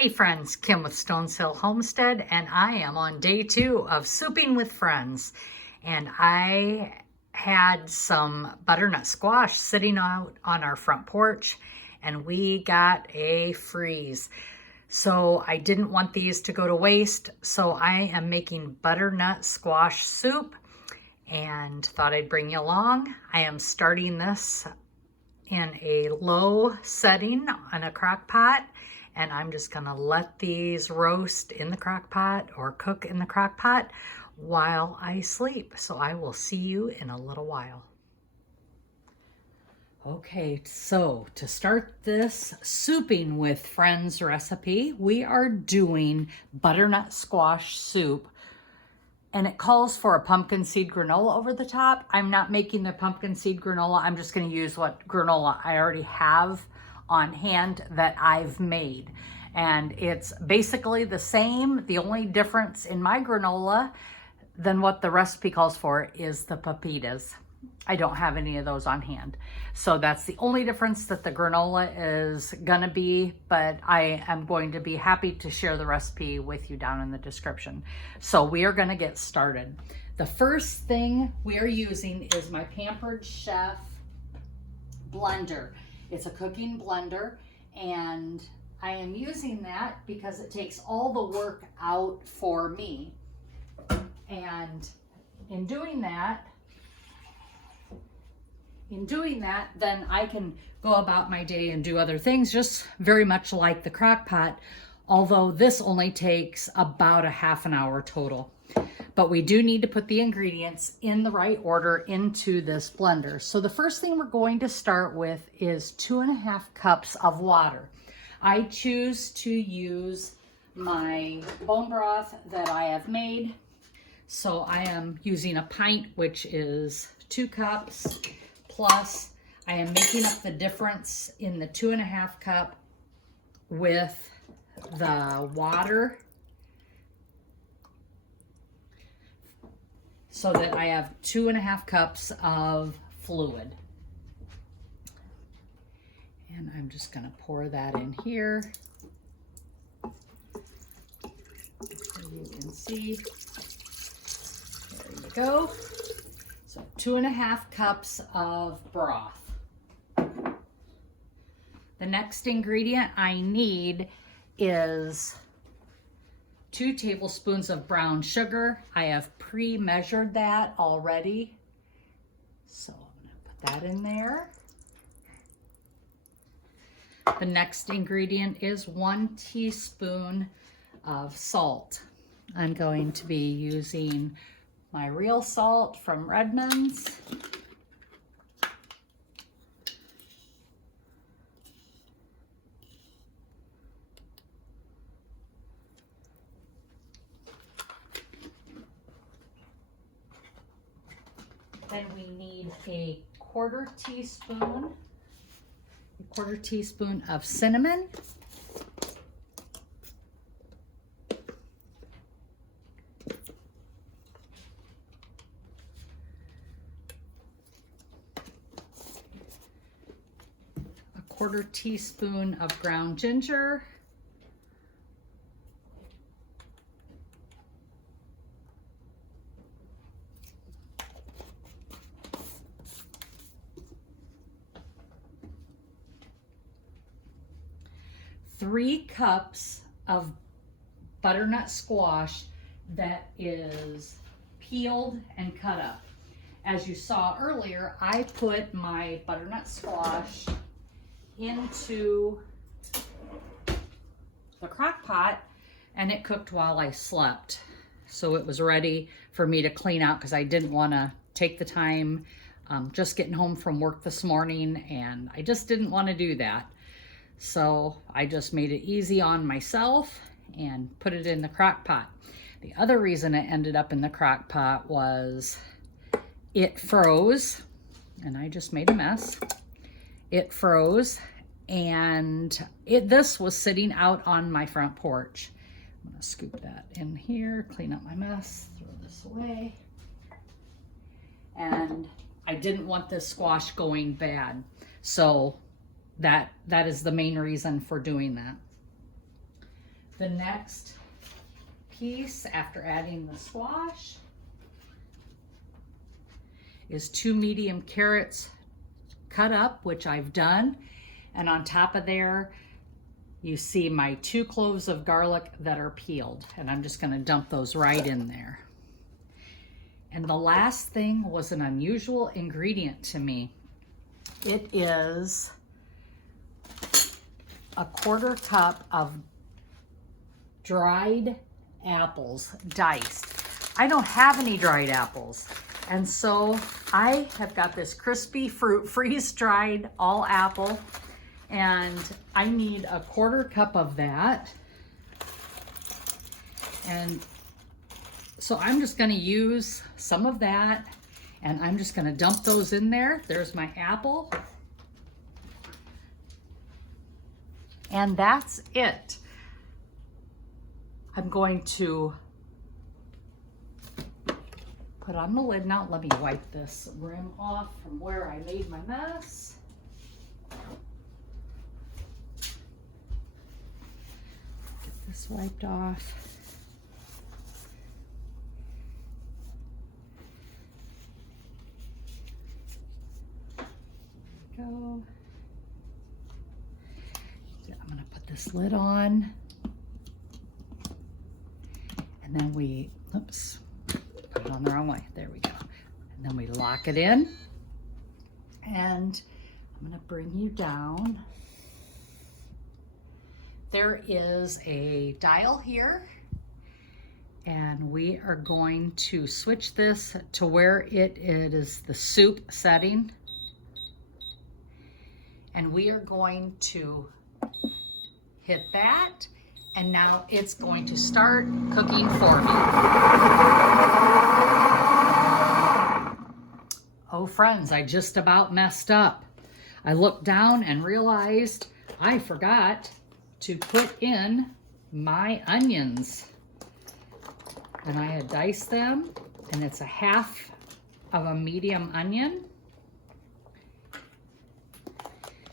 Hey friends, Kim with Stones Hill Homestead, and I am on day 2 of souping with friends. And I had some butternut squash sitting out on our front porch, and we got a freeze. So I didn't want these to go to waste, so I am making butternut squash soup and thought I'd bring you along. I am starting this in a low setting on a crock pot, and I'm just gonna let these roast in the crock pot or cook in the crock pot while I sleep. So I will see you in a little while. Okay, so to start this souping with friends recipe, we are doing butternut squash soup. And it calls for a pumpkin seed granola over the top. I'm not making the pumpkin seed granola. I'm just going to use what granola I already have on hand that I've made. And it's basically the same. The only difference in my granola than what the recipe calls for is the pepitas. I don't have any of those on hand. So that's the only difference that the granola is gonna be, but I am going to be happy to share the recipe with you down in the description. So we are gonna get started. The first thing we are using is my Pampered Chef blender. It's a cooking blender, and I am using that because it takes all the work out for me. And in doing that, then I can go about my day and do other things, just very much like the crock pot, although this only takes about a half an hour total. But we do need to put the ingredients in the right order into this blender. So the first thing we're going to start with is 2.5 cups of water. I choose to use my bone broth that I have made. So I am using a pint, which is 2 cups. Plus, I am making up the difference in the 2.5 cup with the water so that I have 2.5 cups of fluid. And I'm just going to pour that in here. So you can see. There you go. So 2.5 cups of broth. The next ingredient I need is 2 tablespoons of brown sugar. I have pre-measured that already. So I'm going to put that in there. The next ingredient is 1 teaspoon of salt. I'm going to be using my real salt from Redmond's. Then we need a quarter teaspoon of cinnamon. Quarter teaspoon of ground ginger, three cups of butternut squash that is peeled and cut up. As you saw earlier, I put my butternut squash into the crock pot and it cooked while I slept. So it was ready for me to clean out because I didn't want to take the time just getting home from work this morning, and I just didn't want to do that. So I just made it easy on myself and put it in the crock pot. The other reason it ended up in the crock pot was it froze, and I just made a mess. It froze, and this was sitting out on my front porch. I'm gonna scoop that in here, clean up my mess, throw this away. And I didn't want this squash going bad. So that is the main reason for doing that. The next piece after adding the squash is 2 medium carrots cut up, which I've done. And on top of there, you see my 2 cloves of garlic that are peeled. And I'm just gonna dump those right in there. And the last thing was an unusual ingredient to me. It is a 1/4 cup of dried apples, diced. I don't have any dried apples. And so I have got this crispy fruit, freeze-dried all apple, and I need a 1/4 cup of that. And so I'm just gonna use some of that, and I'm just gonna dump those in there. There's my apple. And that's it. I'm going to put on the lid now. Let me wipe this rim off from where I made my mess. Get this wiped off. There we go. I'm gonna put this lid on. And then we, oops, put it on the wrong way. There we go. And then we lock it in. And I'm gonna bring you down. There is a dial here. And we are going to switch this to where it is the soup setting. And we are going to hit that. And now it's going to start cooking for me. Oh, friends, I just about messed up. I looked down and realized I forgot to put in my onions. And I had diced them, and it's a 1/2 of a medium onion.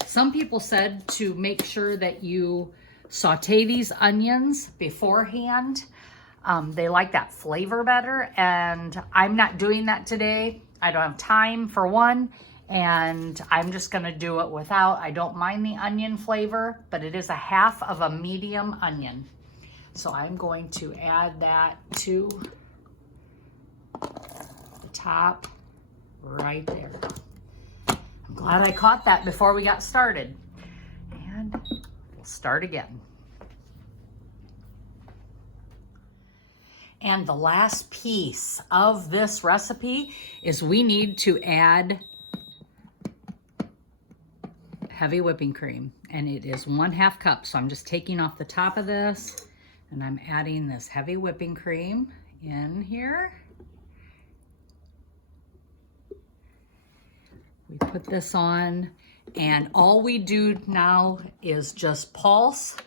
Some people said to make sure that you saute these onions beforehand. They like that flavor better, and I'm not doing that today. I don't have time for one, and I'm just gonna do it without. I don't mind the onion flavor, but it is a 1/2 of a medium onion. So I'm going to add that to the top right there. I'm glad I caught that before we got started. And we'll start again. And the last piece of this recipe is we need to add heavy whipping cream, and it is 1/2 cup. So I'm just taking off the top of this, and I'm adding this heavy whipping cream in here. We put this on, and all we do now is just pulse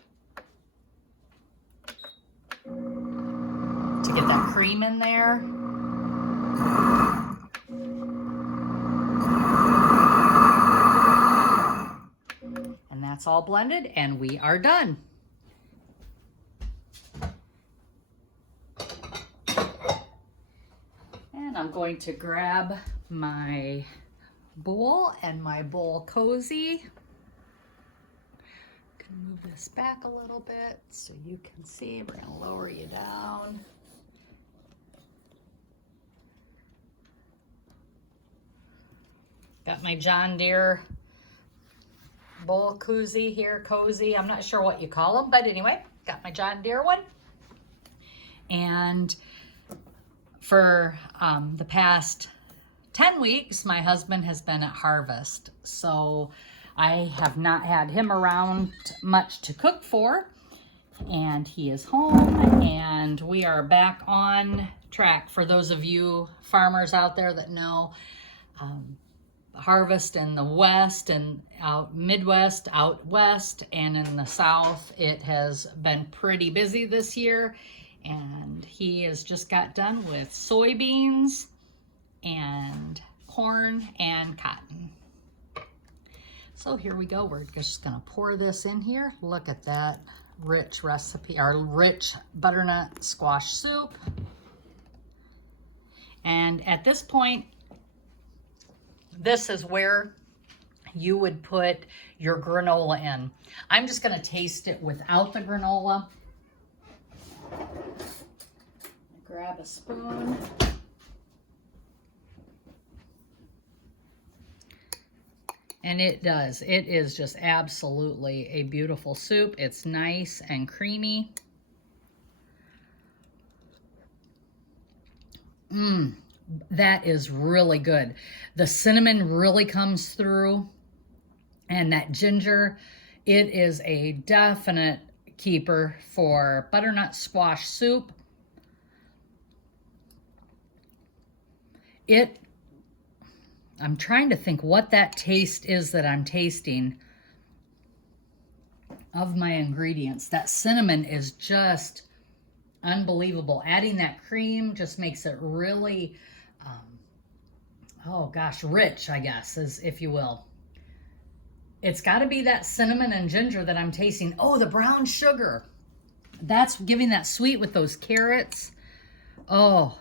to get that cream in there. And that's all blended, and we are done. And I'm going to grab my bowl and my bowl cozy. I'm gonna move this back a little bit so you can see. We're gonna lower you down. Got my John Deere bowl koozie here, cozy. I'm not sure what you call them, but anyway, got my John Deere one. And for the past 10 weeks, my husband has been at harvest. So I have not had him around much to cook for. And he is home, and we are back on track. For those of you farmers out there that know, harvest in the west and out Midwest, out west, and in the south, it has been pretty busy this year. And he has just got done with soybeans and corn and cotton. So here we go. We're just gonna pour this in here. Look at that rich recipe, our rich butternut squash soup. And at this point, this is where you would put your granola in. I'm just going to taste it without the granola. Grab a spoon. And it does. It is just absolutely a beautiful soup. It's nice and creamy. That is really good. The cinnamon really comes through, and that ginger, it is a definite keeper for butternut squash soup. I'm trying to think what that taste is that I'm tasting of my ingredients. That cinnamon is just unbelievable. Adding that cream just makes it really, oh gosh, rich, I guess, if you will. It's got to be that cinnamon and ginger that I'm tasting. Oh, the brown sugar. That's giving that sweet with those carrots. Oh,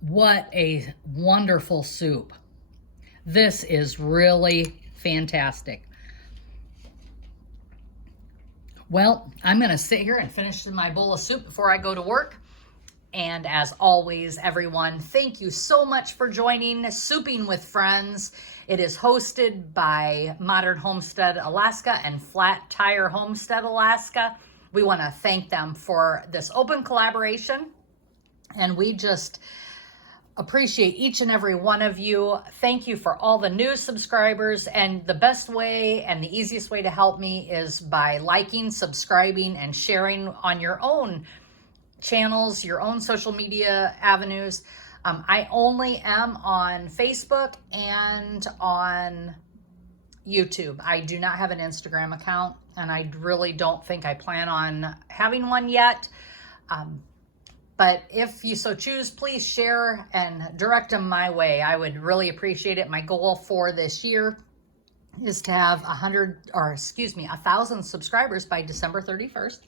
what a wonderful soup. This is really fantastic. Well, I'm going to sit here and finish my bowl of soup before I go to work. And as always, everyone, thank you so much for joining Souping with Friends. It is hosted by Modern Homestead Alaska and Flat Tire Homestead Alaska. We want to thank them for this open collaboration. And we just appreciate each and every one of you. Thank you for all the new subscribers. And the best way and the easiest way to help me is by liking, subscribing, and sharing on your own channels, your own social media avenues. I only am on Facebook and on YouTube. I do not have an Instagram account, and I really don't think I plan on having one yet. But if you so choose, please share and direct them my way. I would really appreciate it. My goal for this year is to have 1,000 subscribers by December 31st.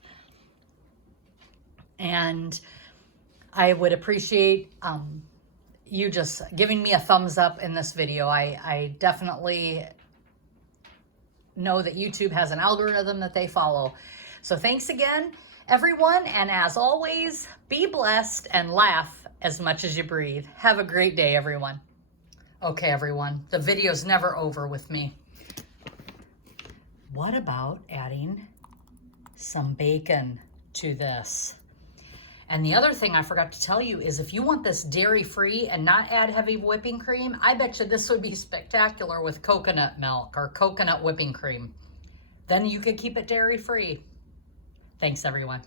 And I would appreciate you just giving me a thumbs up in this video. I definitely know that YouTube has an algorithm that they follow. So thanks again, everyone. And as always, be blessed and laugh as much as you breathe. Have a great day, everyone. Okay, everyone, the video's never over with me. What about adding some bacon to this? And the other thing I forgot to tell you is if you want this dairy-free and not add heavy whipping cream, I bet you this would be spectacular with coconut milk or coconut whipping cream. Then you could keep it dairy-free. Thanks, everyone.